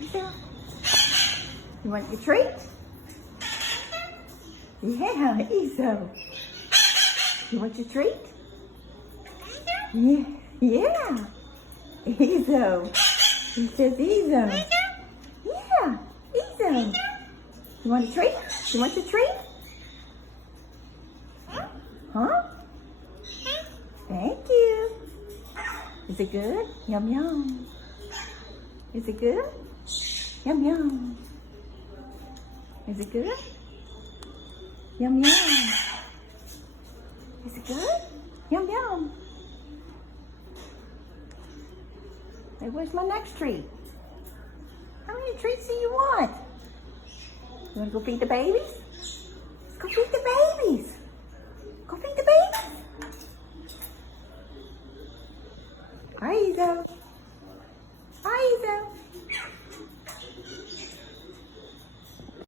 Ezo. You want your treat? Yeah, Ezo. You want your treat? Yeah, yeah. Ezo. He says Ezo. Yeah, Ezo. You want a treat? You want your treat? Huh? Thank you. Is it good? Yum, yum. Is it good? Yum, yum. Is it good? Yum, yum. Is it good? Yum, yum. Hey, where's my next treat? How many treats do you want? You want to go feed the babies? Let's go feed the babies. Go feed the babies. All right, Ezo.